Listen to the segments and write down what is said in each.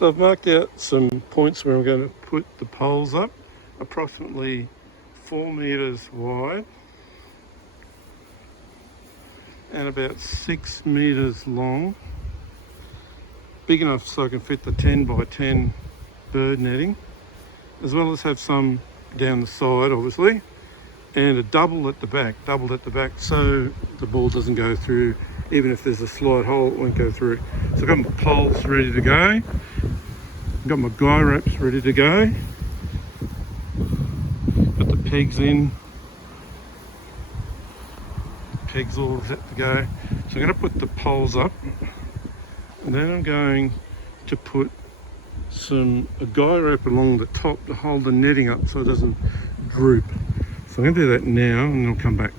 So I've marked out some points where I'm going to put the poles up, approximately 4 metres wide and about 6 metres long, big enough so I can fit the 10 by 10 bird netting, as well as have some down the side obviously, and a double at the back so the ball doesn't go through. Even if there's a slight hole, it won't go through. So I've got my poles ready to go, I've got my guy ropes ready to go, got the pegs in, pegs all set to go. So I'm going to put the poles up, and then I'm going to put a guy rope along the top to hold the netting up so it doesn't droop. So I'm going to do that now and then I'll come back.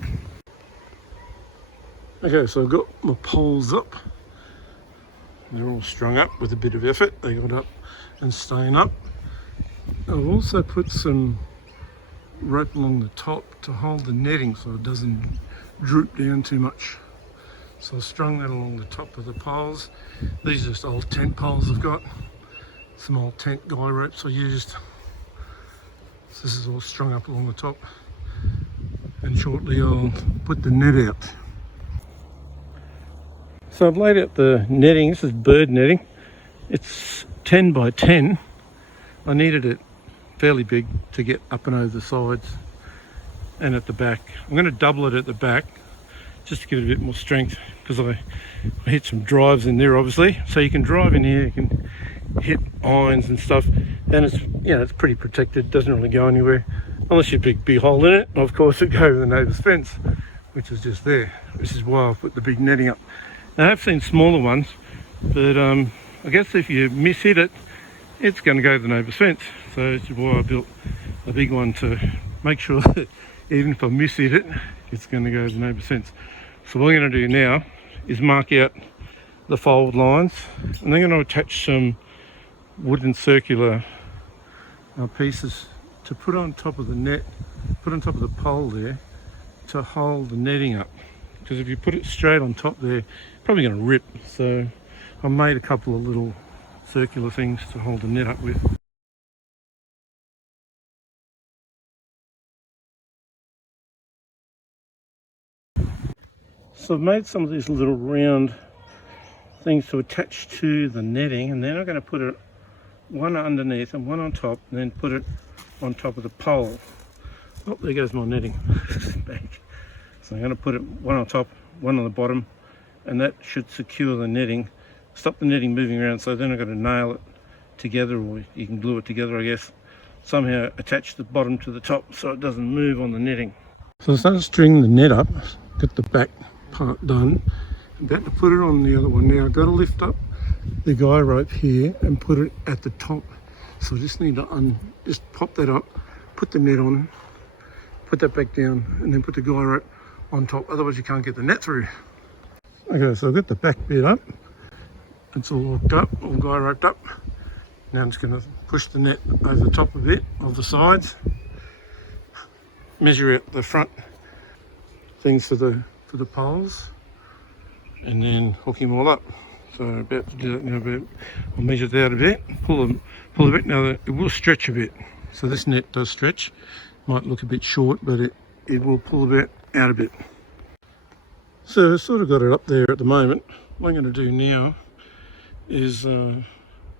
Okay, so I've got my poles up. They're all strung up with a bit of effort. They got up and staying up. I've also put some rope along the top to hold the netting so it doesn't droop down too much. So I've strung that along the top of the poles. These are just old tent poles I've got. Some old tent guy ropes I used. So this is all strung up along the top. And shortly I'll put the net out. So I've laid out the netting. This is bird netting. It's 10 by 10. I needed it fairly big to get up and over the sides and at the back. I'm going to double it at the back just to give it a bit more strength, because I hit some drives in there obviously. So you can drive in here, you can hit irons and stuff, and it's, you know, it's pretty protected, doesn't really go anywhere unless you put a big hole in it. And of course it goes over the neighbour's fence, which is just there. This is why I've put the big netting up. Now, I have seen smaller ones, but I guess if you miss-hit it, it's going to go to the neighbour's fence. So that's why I built a big one, to make sure that even if I miss-hit it, it's going to go to the neighbour's fence. So what I'm going to do now is mark out the fold lines, and I'm going to attach some wooden circular pieces to put on top of the net, put on top of the pole there, to hold the netting up. Because if you put it straight on top there, it's probably going to rip. So I made a couple of little circular things to hold the net up with. So I've made some of these little round things to attach to the netting, and then I'm going to put it one underneath and one on top, and then put it on top of the pole. Oh, there goes my netting back. So I'm going to put it one on top, one on the bottom, and that should secure the netting, stop the netting moving around. So then I've got to nail it together, or you can glue it together, I guess. Somehow attach the bottom to the top so it doesn't move on the netting. So I started stringing the net up, got the back part done. I'm about to put it on the other one now. I've got to lift up the guy rope here and put it at the top. So I just need to just pop that up, put the net on, put that back down, and then put the guy rope on top. Otherwise you can't get the net through. Okay, so I've got the back bit up. It's all hooked up, all guy roped up. Now I'm just going to push the net over the top a bit of the sides, measure out the front things for the poles, and then hook him all up. So about to do that now. I'll measure it out a bit, pull a bit. Now it will stretch a bit. So this net does stretch. Might look a bit short, but it will pull a bit out a bit. So I've sort of got it up there at the moment. What I'm going to do now is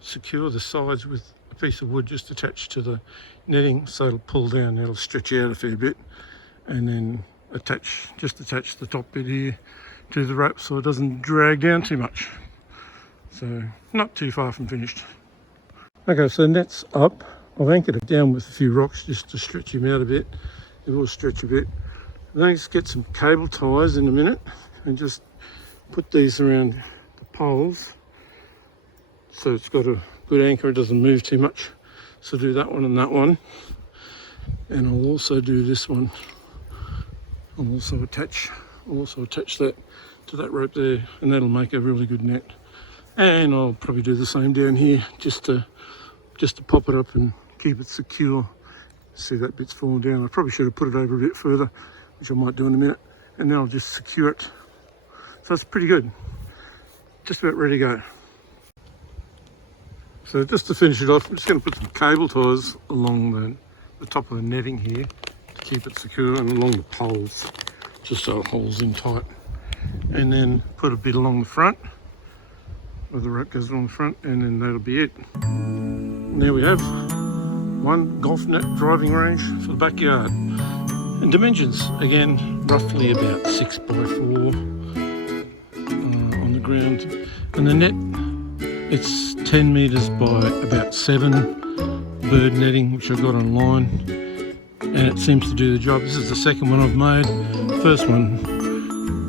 secure the sides with a piece of wood just attached to the netting, so it'll pull down, it'll stretch out a fair bit, and then attach the top bit here to the rope so it doesn't drag down too much. So not too far from finished. Okay, so net's up. I've anchored it down with a few rocks just to stretch him out a bit. It will stretch a bit. Then just get some cable ties in a minute and just put these around the poles so it's got a good anchor, it doesn't move too much. So do that one and that one, and I'll also do this one. I'll also attach that to that rope there, and that'll make a really good net. And I'll probably do the same down here just to pop it up and keep it secure. See, that bit's fallen down. I probably should have put it over a bit further, which I might do in a minute, and then I'll just secure it. So it's pretty good. Just about ready to go. So just to finish it off, I'm just going to put some cable ties along the top of the netting here to keep it secure, and along the poles, just so it holds in tight. And then put a bit along the front, where the rope goes along the front, and then that'll be it. And there we have one golf net driving range for the backyard. And dimensions, again, roughly about 6 by 4 on the ground. And the net, it's 10 metres by about 7 bird netting, which I got online, and it seems to do the job. This is the second one I've made. First one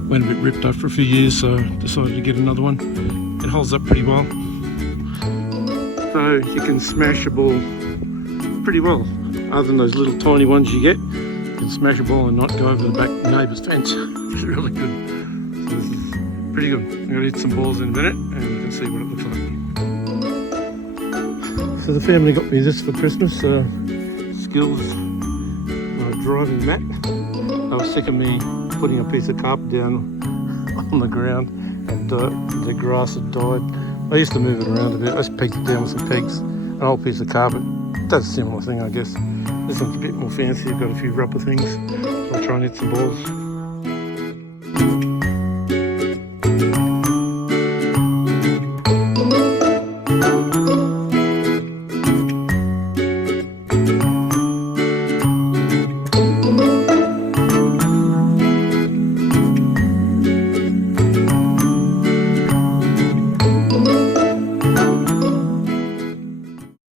went a bit ripped after a few years, so I decided to get another one. It holds up pretty well, so you can smash a ball pretty well. Other than those little tiny ones you get, you can smash a ball and not go over the back neighbour's fence, which is really good. So this is pretty good. I'm going to hit some balls in a minute and you can see what it looks like. So the family got me this for Christmas, Skills driving mat. They were sick of me putting a piece of carpet down on the ground, and the grass had died. I used to move it around a bit. I just pegged it down with some pegs, an old piece of carpet. Does a similar thing, I guess. This one's a bit more fancy, got a few rubber things, so I'll try and hit some balls.